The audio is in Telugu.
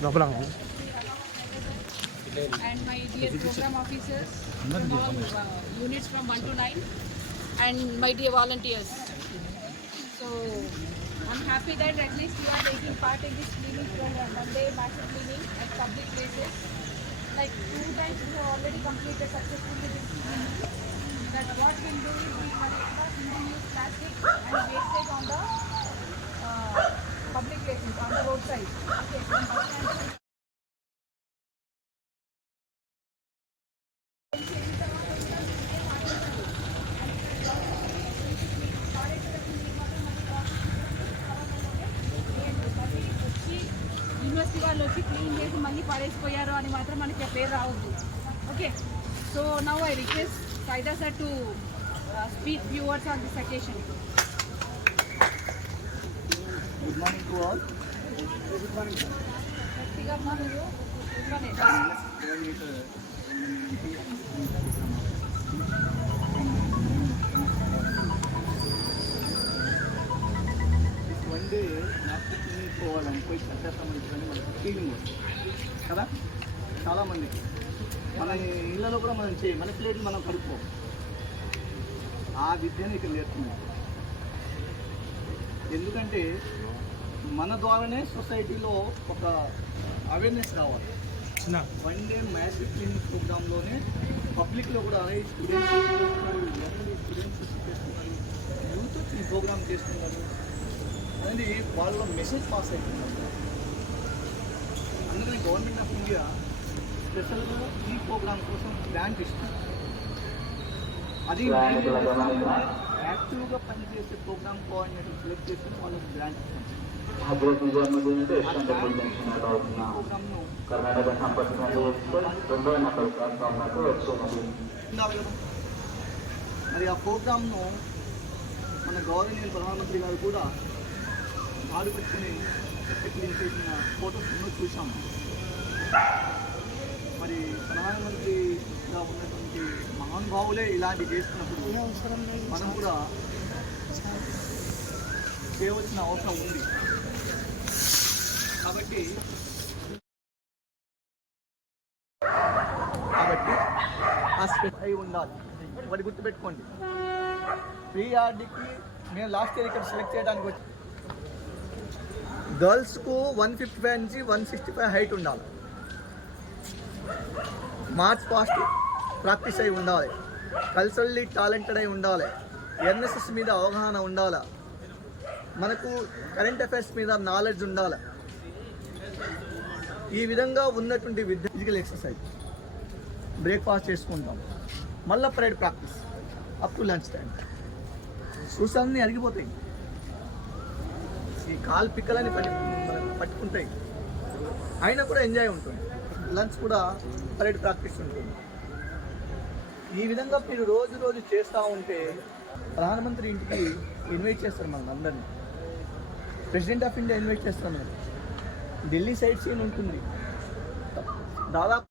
And my dear program officers from all units from 1 to 9, and my dear volunteers. So I'm happy that at least you are taking part in this cleaning program, Monday massive cleaning at public places. Like 2 times we have already completed successfully this cleaning. That what we'll do is we must use plastic and wastage on the public places, on the roadside. Okay, from bus stand. University వాళ్ళు వచ్చి క్లీన్ చేసి మళ్ళీ పడేసిపోయారు అని మాత్రం మనకి పేరు రావద్దు. Okay, so now I request Saida sir to speak few words on this occasion. Good morning to all. Good morning. Good morning. One day నాకు క్లీనింగ్ పోవాలని పోయి చట్టసంబంధించిన మనకు ఫీలింగ్ వస్తుంది కదా. చాలామందికి మన ఇళ్ళలో కూడా మనం మన ప్లేట్లు మనం కడుక్కో, ఆ విద్యను ఇక్కడ నేర్చుకున్నాం. ఎందుకంటే మన ద్వారానే సొసైటీలో ఒక అవేర్నెస్ కావాలి. వన్ డే మ్యాసివ్ క్లీనింగ్ ప్రోగ్రాంలోనే పబ్లిక్లో కూడా స్టూడెంట్స్ యూత్ ఈ ప్రోగ్రామ్ చేస్తున్నారు అనేది వాళ్ళ మెసేజ్ పాస్ అవుతున్నారు. అందుకని గవర్నమెంట్ ఆఫ్ ఇండియా స్పెషల్గా ఈ ప్రోగ్రామ్ కోసం గ్రాంట్ ఇస్తుంది. అది యాక్టివ్గా పనిచేసే ప్రోగ్రామ్ కోఆర్డినేటర్ సెలెక్ట్ చేసుకుని వాళ్ళకి గ్రాంట్ ఇస్తుంది. మరి ఆ ప్రోగ్రామ్ను మన గవర్నమెంట్ ప్రధానమంత్రి గారు కూడా ఆడుపెట్టుకుని క్లీన్ చేసిన ఫోటోస్ ఎన్నో చూసాము. మరి ప్రధానమంత్రిగా ఉన్నటువంటి మహానుభావులే ఇలాంటి చేస్తున్నప్పుడు మనం కూడా చేయవలసిన అవసరం ఉంది. కాబట్టి ఆ స్పెషల్ అయి ఉండాలి. ఒకటి గుర్తుపెట్టుకోండి, ప్రీఆర్డీకి మేము లాస్ట్ ఇయర్ ఇక్కడ సెలెక్ట్ చేయడానికి వచ్చి గర్ల్స్కు 155 నుంచి 165 హైట్ ఉండాలి. మార్చ్ పాస్ట్ ప్రాక్టీస్ అయి ఉండాలి. కల్చరల్లీ టాలెంటెడ్ అయి ఉండాలి. ఎన్ఎస్ఎస్ మీద అవగాహన ఉండాలి. మనకు కరెంట్ అఫైర్స్ మీద నాలెడ్జ్ ఉండాలి. ఈ విధంగా ఉన్నటువంటి ఫిజికల్ ఎక్సర్సైజ్, బ్రేక్ఫాస్ట్ చేసుకుంటాం, మళ్ళీ parade practice up to lunch time. చూసాన్ని అరిగిపోతాయి, ఈ కాలు పిక్కలని పట్టుకుంటాయి, అయినా కూడా ఎంజాయ్ ఉంటుంది. లంచ్ కూడా పరేడ్ ప్రాక్టీస్ ఉంటుంది. ఈ విధంగా మీరు రోజు రోజు చేస్తూ ఉంటే ప్రధానమంత్రి ఇంటికి ఇన్వైట్ చేస్తారు మన అందరినీ. ప్రెసిడెంట్ ఆఫ్ ఇండియా ఇన్వైట్ చేస్తారు. మనకి ఢిల్లీ సైట్ సీన్ ఉంటుంది దాదాపు